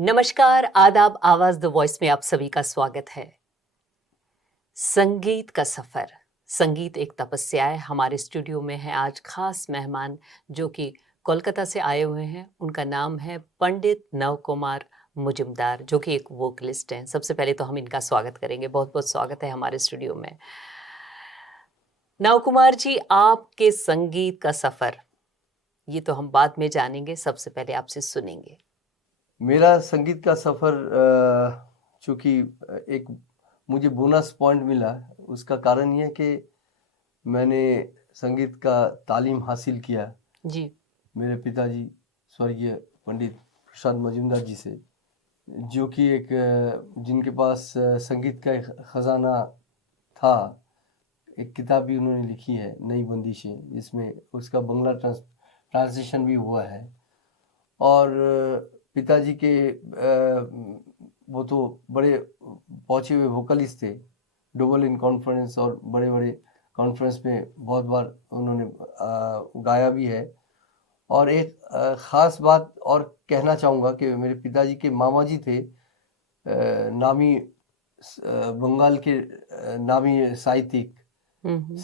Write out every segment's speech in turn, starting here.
नमस्कार, आदाब, आवाज द वॉइस में आप सभी का स्वागत है। संगीत का सफर, संगीत एक तपस्या है। हमारे स्टूडियो में है आज खास मेहमान जो कि कोलकाता से आए हुए हैं। उनका नाम है पंडित नव कुमार मुजुमदार, जो कि एक वोकलिस्ट हैं। सबसे पहले तो हम इनका स्वागत करेंगे। बहुत बहुत स्वागत है हमारे स्टूडियो में। नव कुमार जी, आपके संगीत का सफर, ये तो हम बाद में जानेंगे, सबसे पहले आपसे सुनेंगे। मेरा संगीत का सफ़र चूँकि एक मुझे बोनस पॉइंट मिला, उसका कारण ये है कि मैंने संगीत का तालीम हासिल किया जी। मेरे पिताजी स्वर्गीय पंडित प्रसाद मजूमदार जी से, जो कि एक जिनके पास संगीत का एक ख़जाना था। एक किताब भी उन्होंने लिखी है, नई बंदिशें, जिसमें उसका बंगला ट्रांसलेशन भी हुआ है। और पिताजी के वो तो बड़े पहुँचे हुए वोकलिस्ट थे। डबल इन कॉन्फ्रेंस और बड़े बड़े कॉन्फ्रेंस में बहुत बार उन्होंने गाया भी है। और एक ख़ास बात और कहना चाहूँगा कि मेरे पिताजी के मामा जी थे, नामी बंगाल के नामी साहित्यिक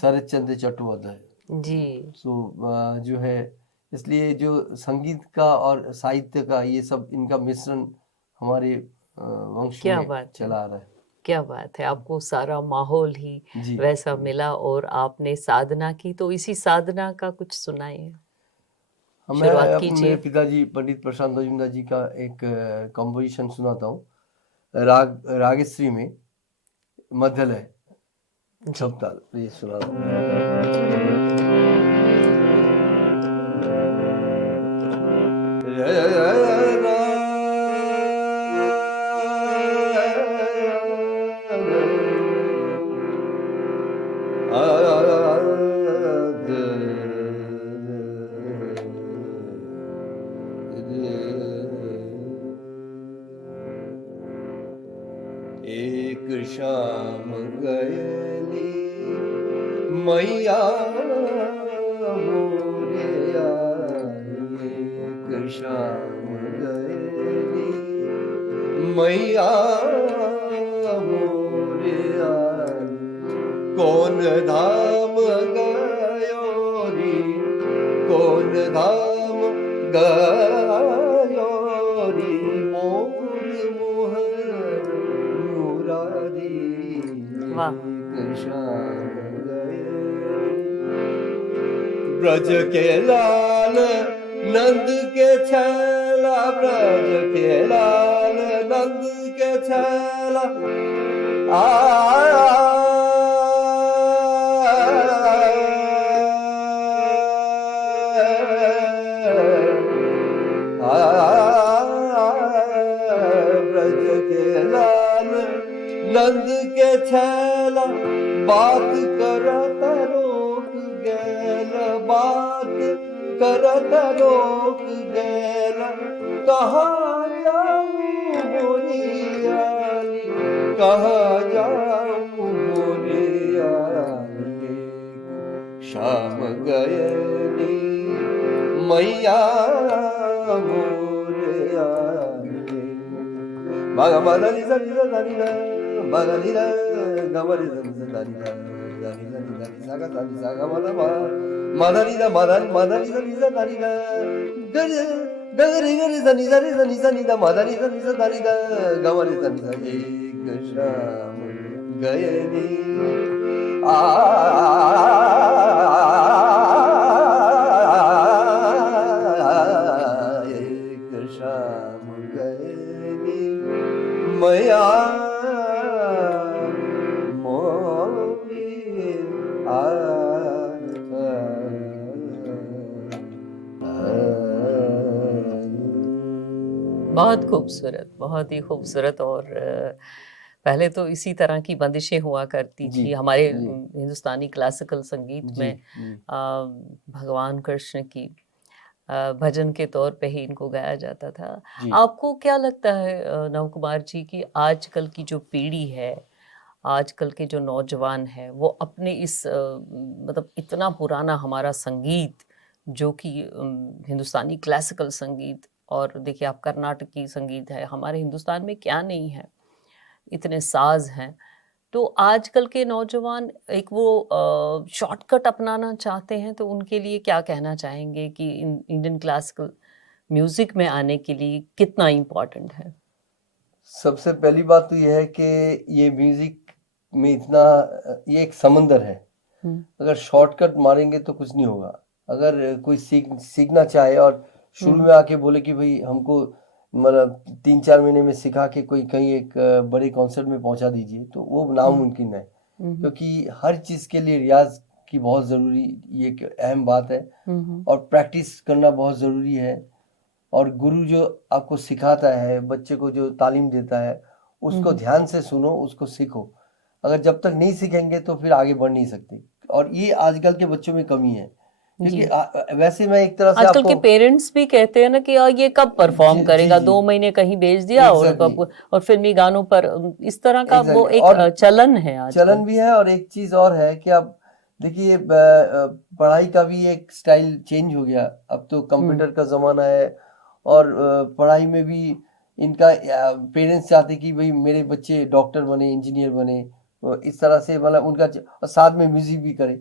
शरत चंद्र चट्टोपाध्याय जी। जो है, इसलिए जो संगीत का और साहित्य का ये सब इनका मिश्रण हमारे वंश क्या में बात है, चला आ रहा है। क्या बात है। आपको सारा माहौल ही जी वैसा मिला और आपने साधना की, तो इसी साधना का कुछ सुनाइए, मैं शुरुआत मेरे कीजिए। पिताजी पंडित प्रशांत मजूमदार जी का एक कंपोजिशन सुनाता हूँ, रागश्री में, मध्यलय, जी। छपताल, ये सुना दूँ। एक शाम गयली मैया मोरिया, एक शाम गयली मैया मोरिया, कौन धाम गयो री, कौन धाम गयो री, मोर मोहर मुरारी, वाह। एक शाम गए ब्रज के लाल नंद के छैला, ब्रज के लाल नंद के छैला, ब्रज के लाल नंद के छैला, बात करत रोक गैल, बात करत रोक गैल, कहाँ जाऊँ मोरियाली, कहाँ जाऊँ मोरियाली, शाम गयली मैया मोरियाली। Maga madani zani zani na, madani na, gamari zani zani na, zani zani zani saga zani saga madama, madani na madani madani zani zani na, gari gari gari zani zani zani zani na, madani zani zani na, gamari zani zani ek sham gayani ek sham gayani मैया बहुत खूबसूरत, बहुत ही खूबसूरत। और पहले तो इसी तरह की बंदिशें हुआ करती जी थी हमारे जी हिंदुस्तानी क्लासिकल संगीत जी में। जी भगवान कृष्ण की भजन के तौर पे ही इनको गाया जाता था। जी आपको क्या लगता है नव कुमार जी कि आजकल की जो पीढ़ी है, आजकल के जो नौजवान हैं, वो अपने इस मतलब इतना पुराना हमारा संगीत जो कि हिंदुस्तानी क्लासिकल संगीत, और देखिए आप कर्नाटकी संगीत है, हमारे हिंदुस्तान में क्या नहीं है, इतने साज़ हैं। तो आजकल के नौजवान एक वो शॉर्टकट अपनाना चाहते हैं, तो उनके लिए क्या कहना चाहेंगे कि इंडियन क्लासिकल म्यूज़िक में आने के लिए कितना इम्पोर्टेंट है? सबसे पहली बात तो ये है कि ये म्यूजिक में इतना ये एक समंदर है। हुँ, अगर शॉर्टकट मारेंगे तो कुछ नहीं होगा। अगर कोई सीखना चाहे और शुरू हुँ, में आके बोले कि भाई हमको मतलब 3-4 महीने में सिखा के कोई कहीं एक बड़े कॉन्सर्ट में पहुंचा दीजिए, तो वो हुँ, नामुमकिन है। हुँ, हुँ, क्योंकि हर चीज़ के लिए रियाज़ की बहुत ज़रूरी ये एक अहम बात है हुँ, हुँ, और प्रैक्टिस करना बहुत ज़रूरी है। और गुरु जो आपको सिखाता है, बच्चे को जो तालीम देता है, हुँ, उसको हुँ। ध्यान से सुनो, उसको सीखो। अगर जब तक नहीं सीखेंगे तो फिर आगे बढ़ नहीं सकते। और ये आजकल के बच्चों में कमी है। क्योंकि जी। वैसे मैं एक तरह से आजकल के आपको पेरेंट्स भी कहते हैं ना कि ये कब परफॉर्म जी, जी, करेगा, जी। 2 महीने कहीं भेज दिया और एग्ज़ैक्टली, कब और फिल्मी गानों पर इस तरह का वो एग्ज़ैक्टली एक और चलन है चलन आजकल। भी है और एक चीज़ और है कि अब देखिए पढ़ाई का भी एक स्टाइल चेंज हो गया। अब तो हुँ, कंप्यूटर का ज़माना है और पढ़ाई में भी इनका पेरेंट्स चाहते कि भई मेरे बच्चे डॉक्टर बने, इंजीनियर बने। इस तरह से मतलब उनका और साथ में म्यूज़िक भी करे।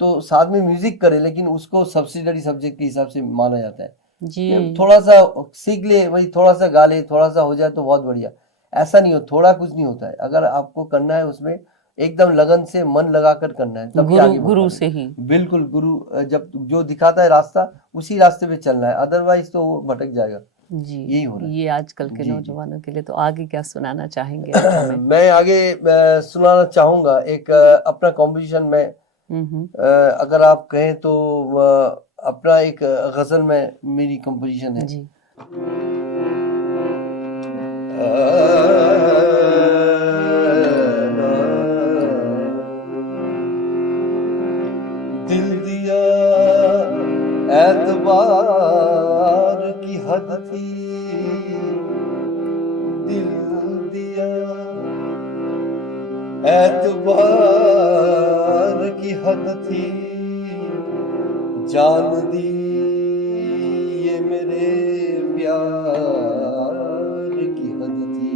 तो साथ में म्यूज़िक करे लेकिन उसको सब्सिडियरी सब्जेक्ट के हिसाब से माना जाता है। कि जी। थोड़ा-सा सीख ले, वही थोड़ा-सा गा ले, थोड़ा-सा हो जाए तो बहुत बढ़िया। ऐसा नहीं हो थोड़ा कुछ नहीं होता है। अगर आपको करना है उसमें एकदम लगन से मन लगाकर करना है, तभी गुरु आगे बढ़ गुरु से पाएँगे। ही। बिल्कुल गुरु जब जो दिखाता है रास्ता, उसी रास्ते पे चलना है, अदरवाइज़ तो वो भटक जाएगा। जी, यही हो रहा है। ये आजकल के जी, जी। नौजवानों के लिए तो आगे क्या सुनाना चाहेंगे आप हमें? मैं आगे सुनाना चाहूँगा एक अपना कॉम्पोज़िशन में हुँ, हुँ। अगर आप कहें तो अपना एक ग़ज़ल में मेरी कॉम्पोज़िशन है। जी। दिल दिया एतबार की हद थी, दिल दिया एतबार की हद थी, जान दी ये मेरे प्यार की हद थी।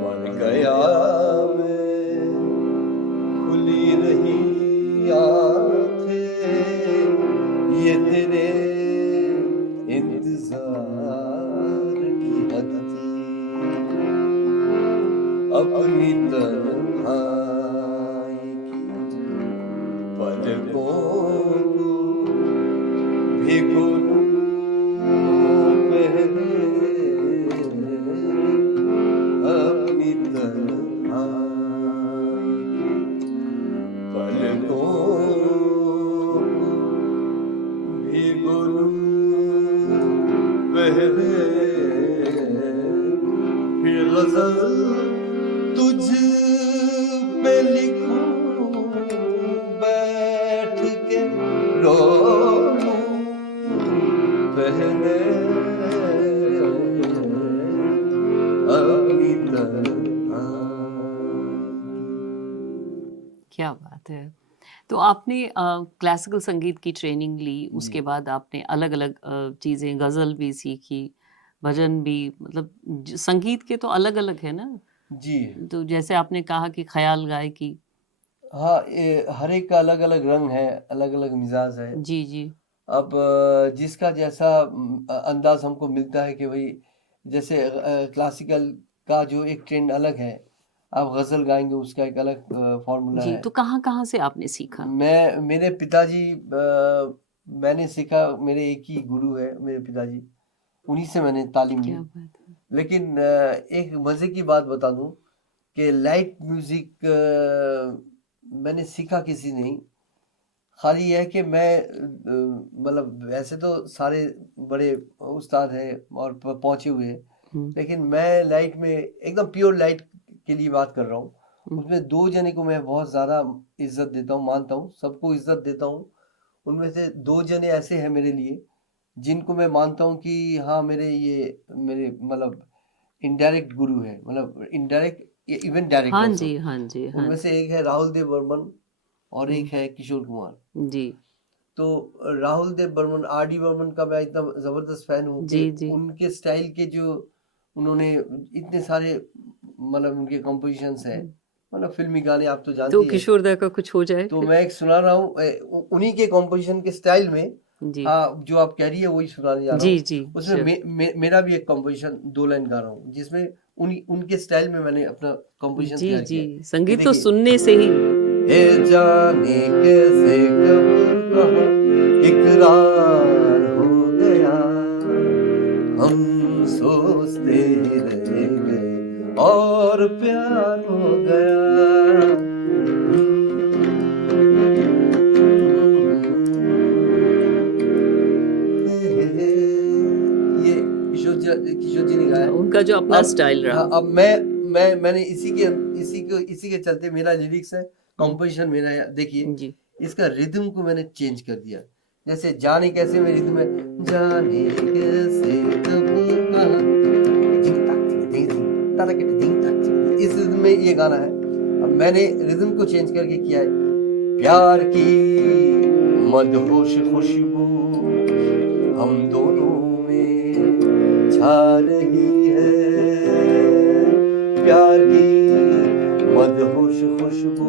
मर गया मैं, खुली नहीं आँखें, ये तेरे इंतज़ार की हद थी। अपनी तन्हाई की पलकों को भिगो लूं पहले, अपनी तन्हाई की पलकों को भिगो लूं पहले, फिर ग़ज़ल तुझ पे लिखूं बैठ के रो लूं पहले, अपनी तन्हाई। क्या बात है! तो आपने क्लासिकल संगीत की ट्रेनिंग ली, जी, उसके बाद आपने अलग-अलग चीज़ें गज़ल भी सीखी, भजन भी मतलब संगीत के तो अलग-अलग है ना? जी। तो जैसे आपने कहा कि ख़याल गायकी। हाँ, ये हर एक का अलग-अलग रंग है, अलग-अलग मिज़ाज है। जी, जी। अब जिसका जैसा अंदाज़ हमको मिलता है कि भई जैसे क्लासिकल का जो एक ट्रेंड अलग है, आप ग़ज़ल गाएँगे उसका एक अलग फ़ॉर्मूला जी, है। तो कहाँ-कहाँ से आपने सीखा? मेरे पिताजी मैंने सीखा मेरे एक ही गुरु है मेरे पिताजी, उन्हीं से मैंने तालीम ली। क्या बात है! लेकिन एक मज़े की बात बता दूँ कि लाइट म्यूज़िक मैंने सीखा किसी नहीं, खाली ये है कि मैं मतलब वैसे तो सारे बड़े उस्ताद हैं और पहुँचे हुए हैं, हुँ, लेकिन मैं लाइट में एकदम प्योर लाइट के लिए बात कर रहा हूँ। हुँ। उसमें 2 जने को मैं बहुत ज़्यादा इज़्ज़त देता हूँ, मानता हूँ, सबको इज़्ज़त देता हूँ। उनमें से 2 जने ऐसे हैं मेरे लिए, जिनको मैं मानता हूँ कि हाँ, मेरे मतलब इनडायरेक्ट गुरु हैं, मतलब इनडायरेक्ट इवन डायरेक्ट हाँ ऑल्सो। जी, हाँ जी, हाँ उनमें जी। से एक है राहुल देव बर्मन और एक है किशोर कुमार। जी तो राहुल देव बर्मन, आर डी बर्मन का मैं इतना जबरदस्त फैन हूँ कि जी जी उनके स्टाइल के जो उन्होंने इतने सारे मतलब उनके कंपोजिशंस हैं, मतलब फिल्मी गाने आप तो तो जानती हैं। किशोर दा का कुछ हो जाए तो फिर। मैं एक सुना रहा हूँ उन्हीं के कंपोजिशन के स्टाइल में। जी हाँ, जो आप कह रही है वही सुनाने जा रहा जी हूँ। जी उसमें sure. मेरा भी एक कंपोजिशन 2 लाइन गा रहा हूँ, जिसमें उनके स्टाइल में मैंने अपना कंपोजिशन जी तैयार जी किया है। ये संगीत तो देखिए, सुनने से ही। हे जाने कैसे कब कहाँ इकरार हो गया, हम सोचते रह गए और प्यार हो गया। ये किशोर जी ने गाया है। उनका जो अपना अब स्टाइल रहा। हाँ, अब मैंने इसी के चलते मेरा लिरिक्स है, कंपोजिशन मेरा है। देखिए, जी इसका रिदम को मैंने चेंज कर दिया। जैसे जाने कैसे में रिदम है, जाने कैसे कब कहाँ, जिंग ताक जिंग जिंग जिंग, तारा के जिंग ताक जिंग जिंग। इस रिदम में ये गाना है। अब मैंने रिदम को चेंज करके किया है, प्यार की मदहोश खुशबू हम दोनों में छा रही है, प्यार की मदहोश खुशबू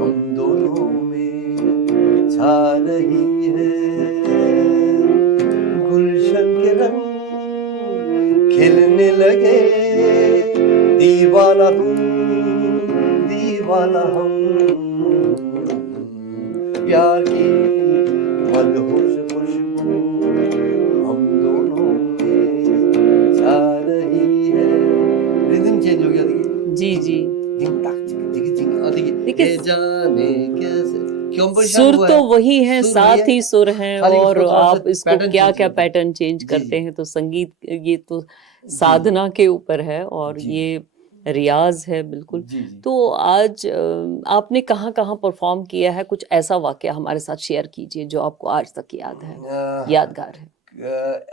हम दोनों में छा रही है, गुलशन के रंग खिलने लगे, दीवाना तुम दीवाना हम, प्यार की मदहोश खुशबू हम दोनों में छा रही है। रिदम चेंज हो गया, देखिए जी जी जिंग ताक जिंग जिंग जिंग। और देखिए, देखिए, ये जाने कैसे कंपोजिशन सुर वो तो है, वही है, सुर वही साथ है, ही सुर हैं, खाली और उसको थोड़ा सा आप इसको पैटर्न क्या चेंज क्या करते हैं। पैटर्न चेंज जी करते जी हैं। तो संगीत ये तो जी साधना के ऊपर है और जी ये रियाज है बिल्कुल। जी जी। तो आज आपने कहाँ कहाँ परफॉर्म किया है, कुछ ऐसा वाकया हमारे साथ शेयर कीजिए जो आपको आज तक याद है, यादगार है।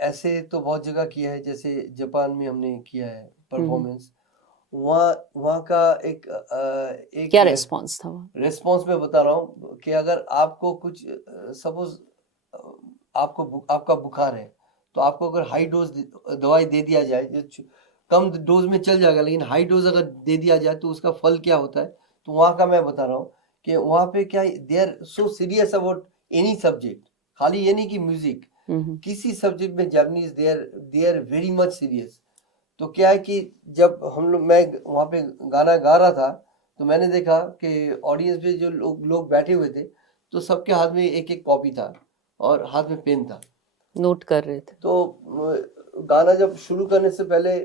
ऐसे तो बहुत जगह किया है, जैसे जापान में हमने किया है हम्म, परफॉर्मेंस। वहाँ वहाँ का क्या एक रेस्पॉन्स था वहाँ? रिस्पॉन्स में बता रहा हूँ कि अगर आपको कुछ सपोज आपका बुखार है, तो आपको अगर हाई डोज दवाई दे दिया जाए, जो कम डोज में चल जाएगा, लेकिन हाई डोज अगर दे दिया जाए तो उसका फल क्या होता है। तो वहाँ का मैं बता रहा हूँ कि वहाँ पे क्या, they are so serious about any subject, खाली ये नहीं कि म्यूजिक, किसी सब्जेक्ट में Japanese they are very much serious. तो क्या है कि जब मैं वहाँ पे गाना गा रहा था, तो मैंने देखा कि ऑडियंस पे जो लोग बैठे हुए थे, तो सबके हाथ में एक एक कॉपी था और हाथ में पेन था, नोट कर रहे थे। तो गाना जब शुरू करने से पहले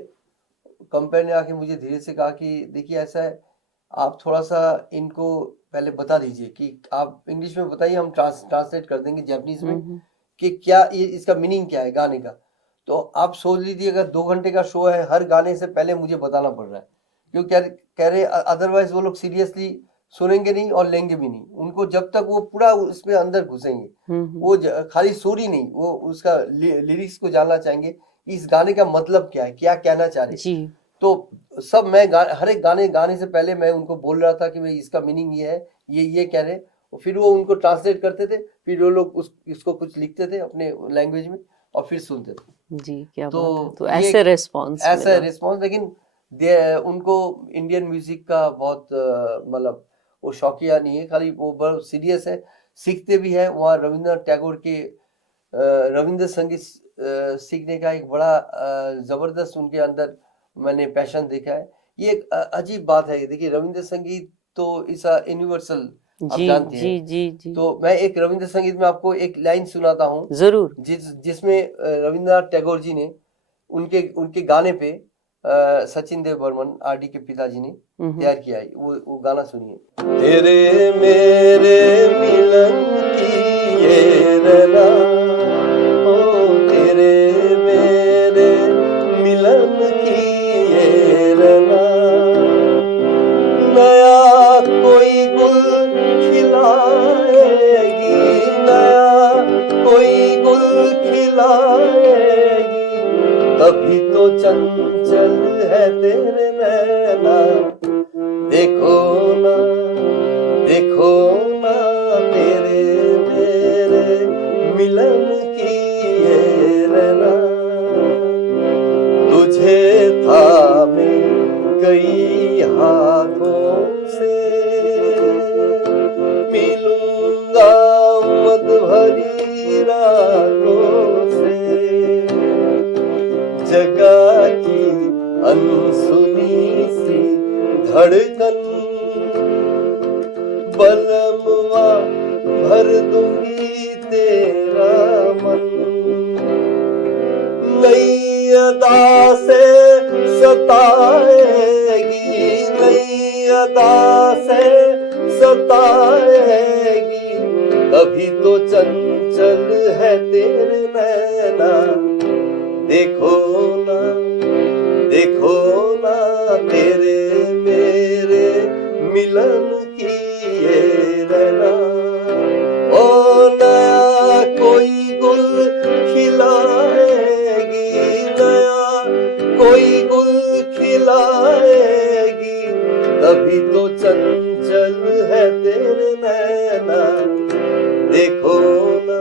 कंपेयर ने आके मुझे धीरे से कहा कि देखिए ऐसा है, आप थोड़ा सा इनको पहले बता दीजिए कि आप इंग्लिश में बताइए, हम ट्रांसलेट कर देंगे जापानीज में कि क्या ये इसका मीनिंग क्या है गाने का। तो आप सोच लीजिए, अगर 2 घंटे का शो है, हर गाने से पहले मुझे बताना पड़ रहा है, क्यों कह रहे अदरवाइज वो लोग सीरियसली सुनेंगे नहीं और लेंगे भी नहीं। उनको जब तक वो पूरा उसमें अंदर घुसेंगे, वो खाली सुर ही नहीं, वो उसका लिरिक्स को जानना चाहेंगे, इस गाने का मतलब क्या है, क्या कहना चाह रहे। जी तो सब मैं हर एक गाने से पहले मैं उनको बोल रहा था कि भाई इसका मीनिंग ये है, ये कह रहे। और फिर वो उनको ट्रांसलेट करते थे, फिर वो लोग इसको कुछ लिखते थे अपने लैंग्वेज में और फिर सुनते थे। जी क्या तो बात है। तो ये ऐसे रेस्पॉन्स ऐसा रिस्पॉन्स, लेकिन उनको इंडियन म्यूजिक का बहुत मतलब वो शौकिया नहीं है, खाली वो बहुत सीरियस है, सीखते भी है। वहाँ रविंद्रनाथ टैगोर के रविंद्र संगीत सीखने का एक बड़ा जबरदस्त उनके अंदर मैंने पैशन देखा है। ये एक अजीब बात है। देखिए, रविंद्र संगीत तो इस यूनिवर्सल, आप जी जानते जी हैं। जी जी तो मैं एक रविंद्र संगीत में आपको एक लाइन सुनाता हूँ, जरूर। जिसमें रविंद्रनाथ टैगोर जी ने उनके गाने पे सचिन देव बर्मन आरडी के पिताजी ने तैयार किया है। वो गाना सुनिए। तेरे मेरे मिलन की ये रना, ओ तेरे मेरे मिलन की ये रना, नया कोई गुल खिलाएगी, नया कोई गुल खिलाएगी, तभी तो चंचल है तेरे नैना, देखो ना देखो मिलन किए रहना, तुझे थामे कई हाथों से, मिलूंगा मद भरी रातों से, जगा की अनसुनी सी धड़कन, बलमवा भर दूंगी तेरा मन, नई अदा से सताएगी, नई अदा से सताएगी, कभी तो चंचल है तेरे नैना, देखो ना, देखो ना, तेरे मेरे मिलन किए रहना। ओ नया कोई गुल खिलाएगी, नया कोई गुल खिलाएगी, तभी तो चंचल है तेरे नैना, देखो ना,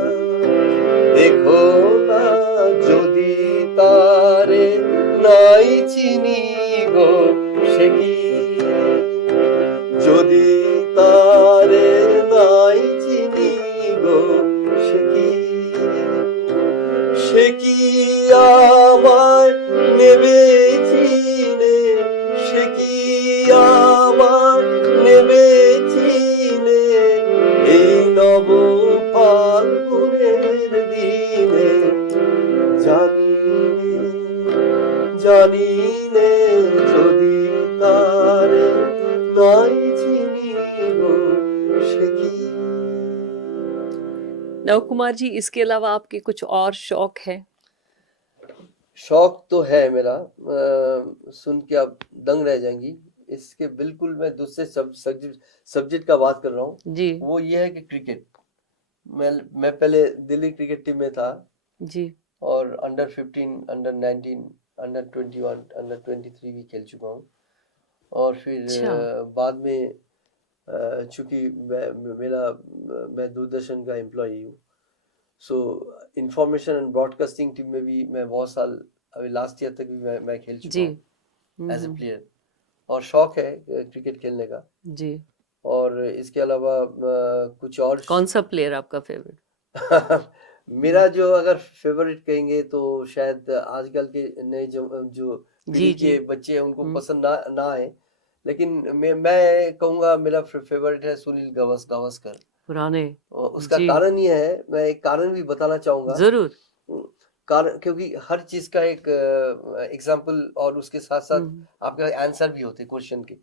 देखो ना, যদি তারে নাই চিনি গো সে কি, যদি তারে নাই চিনি গো সে কি, সে কি আমায় নেবে চিনে, সে কি আমায় নেবে চিনে, এই নব ফাল্গুনের দিনে, জানি জানি নে যদি তারে নাই চিনি গো সে কি। नव कुमार जी, इसके अलावा आपके कुछ और शौक है? शौक तो है मेरा, सुन के आप दंग रह जाएंगी, इसके बिल्कुल मैं दूसरे सब्जेक्ट का बात कर रहा हूँ जी वो ये है कि क्रिकेट। मैं पहले दिल्ली क्रिकेट टीम में था जी और अंडर 15, अंडर 19, अंडर 21, अंडर 23 भी खेल चुका हूँ। और फिर अच्छा बाद में चूंकि मैं दूरदर्शन का एम्प्लॉई हूँ, सो इंफॉर्मेशन एंड ब्रॉडकास्टिंग टीम में भी मैं बहुत साल, अभी लास्ट ईयर तक भी मैं खेल चुका जी हूँ एज ए प्लेयर। और शौक है क्रिकेट खेलने का। जी। और इसके अलावा कुछ और कौन सा प्लेयर आपका फेवरेट? मेरा जो अगर फेवरेट कहेंगे तो शायद आजकल के नए जो जी पीढ़ी जी के बच्चे हैं उनको पसंद ना आए, लेकिन मैं कहूँगा मेरा फेवरेट है सुनील गावस्कर। पुराने। और उसका जी कारण ये है, मैं एक कारण भी बताना चाहूँगा। जरूर। कारण क्योंकि हर चीज का एक एग्जाम्पल और उसके साथ साथ आपका आंसर भी होते क्वेश्चन के।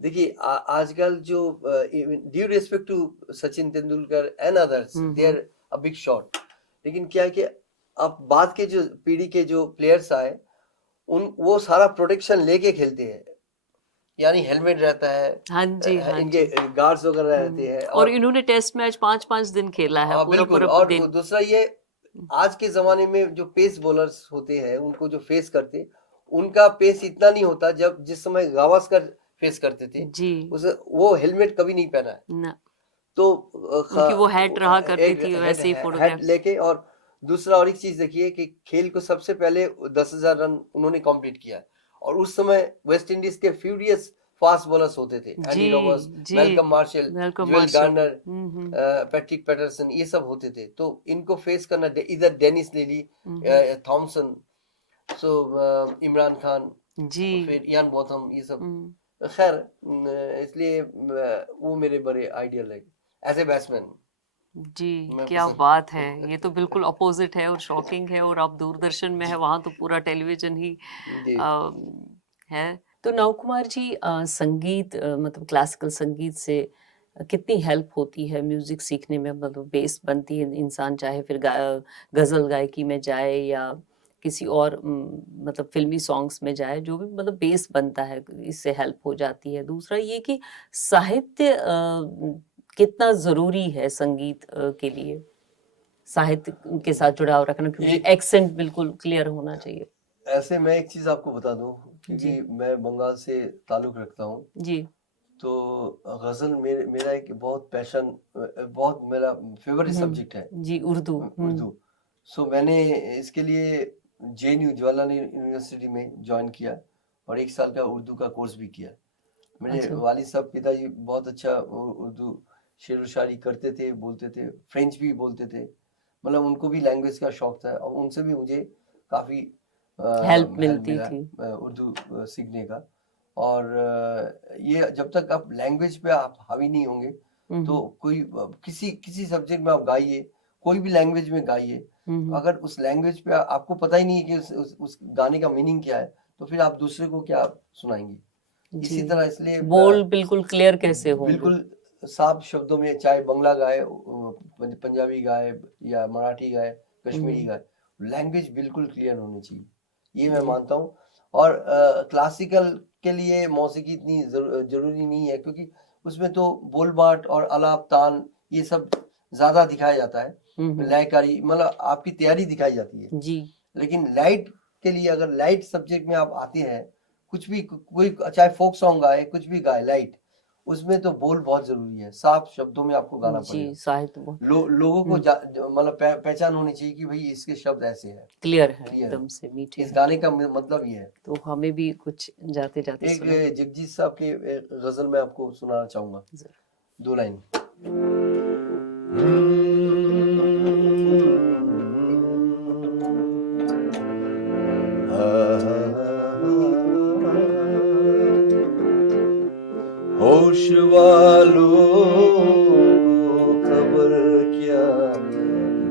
देखिए आजकल जो due respect to Sachin Tendulkar and others, they are a big shot, लेकिन क्या है कि अब बाद के जो पीढ़ी के जो प्लेयर्स आए वो सारा प्रोटेक्शन लेके खेलते हैं, यानी हेलमेट रहता है, हाँ जी हाँ इनके जी। गार्ड्स वगैरह रहते हैं। और इन्होंने टेस्ट मैच 5-5 दिन खेला है, पूरा बिल्कुल। पूरा और दिन। दूसरा ये आज के जमाने में जो पेस बॉलर्स होते हैं उनको जो फेस करते, उनका पेस इतना नहीं होता जब जिस समय गावस्कर फेस करते थे। जी वो हेलमेट कभी नहीं पहना है, ना, तो उनकी वो हैट रहा करती थी हेड वैसे ही हेड फोटोग्राफ। लेके। और दूसरा और एक चीज देखिए कि खेल को सबसे पहले 10,000 रन उन्होंने कंप्लीट किया है। और उस समय वेस्ट इंडीज के फ्यूरियस फास्ट बॉलर्स होते थे, एंडी जी रॉबर्ट्स, जी Malcolm Marshall, welcome Joel Marshall. Garner, Patrick Patterson, ये सब होते थे। तो इनको फेस करना, इधर डेनिस लेली, थॉमसन, सो इमरान खान, जी फिर इयान बॉथम, ये सब। खैर इसलिए वो मेरे बड़े आइडियल है एज ए बैट्समैन। जी मैं क्या पसंद बात है, ये तो बिल्कुल अपोजिट है और शॉकिंग है। और आप दूरदर्शन में है, वहाँ तो पूरा टेलीविजन ही जी। है। तो नव कुमार जी, संगीत मतलब क्लासिकल संगीत से कितनी हेल्प होती है म्यूजिक सीखने में? मतलब बेस बनती है इंसान, चाहे फिर गजल गायकी में जाए या किसी और मतलब फिल्मी सॉन्ग्स में जाए, जो भी मतलब बेस बनता है इससे हेल्प हो जाती है। दूसरा ये कि साहित्य कितना जरूरी है संगीत के लिए, साहित्य के साथ जुड़ाव रखना, क्योंकि एक्सेंट बिल्कुल क्लियर होना चाहिए। ऐसे मैं एक चीज आपको बता दूं, क्योंकि मैं बंगाल से ताल्लुक रखता हूँ। जी तो गज़ल मेरा एक बहुत पैशन, बहुत मेरा फेवरेट सब्जेक्ट है जी, उर्दू। उर्दू। सो मैंने इसके लिए जेएनयू जवाहरलाल यूनिवर्सिटी में ज्वाइन किया और 1 साल का उर्दू का कोर्स भी किया। मेरे अच्छा। वालिद साहब पिताजी बहुत अच्छा उर्दू शेर व शायरी करते थे, बोलते थे, फ्रेंच भी बोलते थे। मतलब उनको भी लैंग्वेज का शौक था और उनसे भी मुझे काफ़ी हेल्प हेल्प मिलती मिला थी। उर्दू सीखने का। और ये जब तक आप लैंग्वेज पे आप हावी नहीं होंगे तो कोई किसी किसी सब्जेक्ट में आप गाइए, कोई भी लैंग्वेज में गाइए, अगर उस लैंग्वेज पे आपको पता ही नहीं है कि उस गाने का मीनिंग क्या है, तो फिर आप दूसरे को क्या सुनाएंगे। इसी जी, तरह इसलिए बोल बिल्कुल क्लियर कैसे होंगे? बिल्कुल साफ शब्दों में, चाहे बंगला गाए, पंजाबी गाए या मराठी गाए, कश्मीरी गाए, लैंग्वेज बिल्कुल क्लियर होनी चाहिए, ये मैं जी। मानता हूँ। और क्लासिकल के लिए मौसीकी इतनी जरूरी नहीं है, क्योंकि उसमें तो बोल बाट और आलाप तान ये सब ज्यादा दिखाया जाता है, लयकारी मतलब आपकी तैयारी दिखाई जाती है। जी। लेकिन लाइट के लिए, अगर लाइट सब्जेक्ट में आप आते हैं, कुछ भी कोई चाहे फोक सॉन्ग गाए, कुछ भी गाए लाइट, उसमें तो बोल बहुत जरूरी है, साफ शब्दों में आपको गाना जी, पड़ेगा। साहित्य बहुत लोगों को मतलब पहचान होनी चाहिए कि भाई इसके शब्द ऐसे हैं, क्लियर है, क्लियर एकदम है। से मीठे इस हैं। गाने का मतलब ये है। तो हमें भी कुछ जाते जाते एक सुनाइए। जगजीत साहब के गजल मैं आपको सुनाना चाहूंगा, जरूर। 2 लाइन। होश वालों को खबर क्या,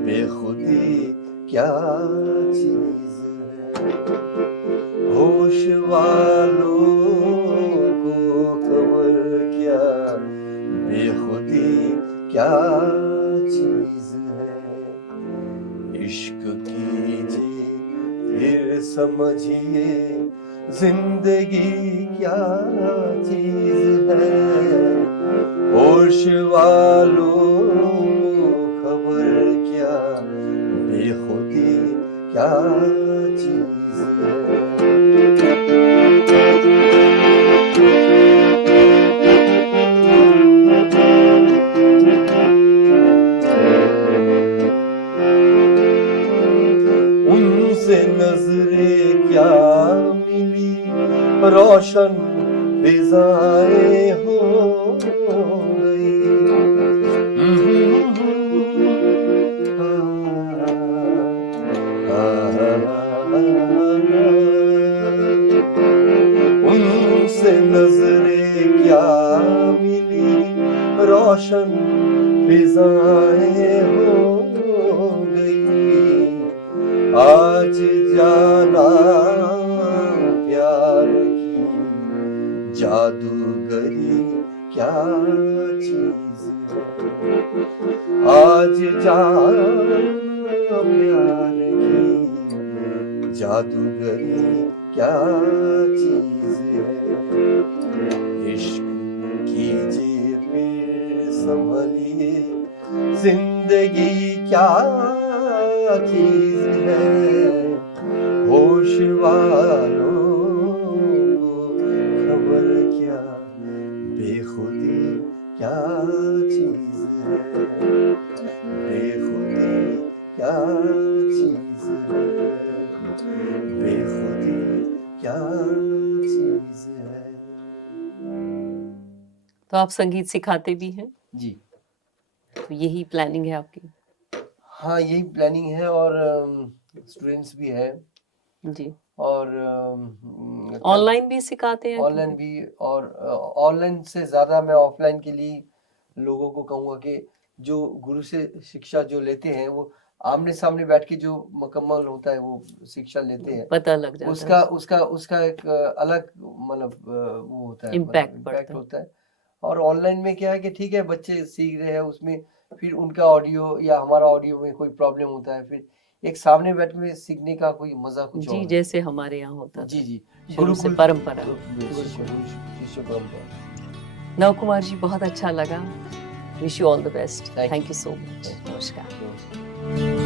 बेखुदी क्या चीज है। होश वालों को खबर क्या, बेखुदी क्या चीज है। इश्क कीजिए फिर समझिए, जिंदगी क्या चीज है। होश वालों खबर क्या, बेखुदी क्या चीज है। उनसे नजरें क्या मिली, रोशन फिजाएं हो गई। उनसे नजरें क्या मिली, रोशन फिजाएं हो गई। आज जाना प्यार की जादूगरी क्या चीज है। आज जाना प्यार की जादूगरी क्या चीज है। इश्क कीजिए फिर संभलिए, जिंदगी क्या चीज है। होश वालों को खबर क्या, बेखुदी क्या चीज है। बेखुदी क्या चीज है, बेखुदी क्या चीज है। तो आप संगीत सिखाते भी हैं? जी तो यही प्लानिंग है आपकी? हाँ, यही प्लानिंग है, और स्टूडेंट्स भी है, जी। और ऑनलाइन भी सिखाते हैं? ऑनलाइन भी, और ऑनलाइन से ज़्यादा मैं ऑफलाइन के लिए लोगों को कहूँगा कि जो गुरु से शिक्षा जो लेते हैं, वो आमने सामने बैठ के जो मुकम्मल होता है वो शिक्षा लेते हैं, पता लग जाता उसका है। उसका उसका एक अलग मतलब वो होता है, इम्पैक्ट इम्पैक्ट पड़ता है। होता है। और ऑनलाइन में क्या है कि ठीक है, बच्चे सीख रहे हैं, उसमें फिर उनका ऑडियो या हमारा ऑडियो में कोई प्रॉब्लम होता है, फिर एक सामने बैठ के सीखने का कोई मजा कुछ जी, और है। जैसे हमारे यहाँ होता जी था जी, शुरू से गुरुकुल परंपरा। शिष्य परंपरा। नव कुमार जी, बहुत अच्छा लगा। Wish you all the best. Thank thank you. You so much. Thank you. नमस्कार। नमस्कार।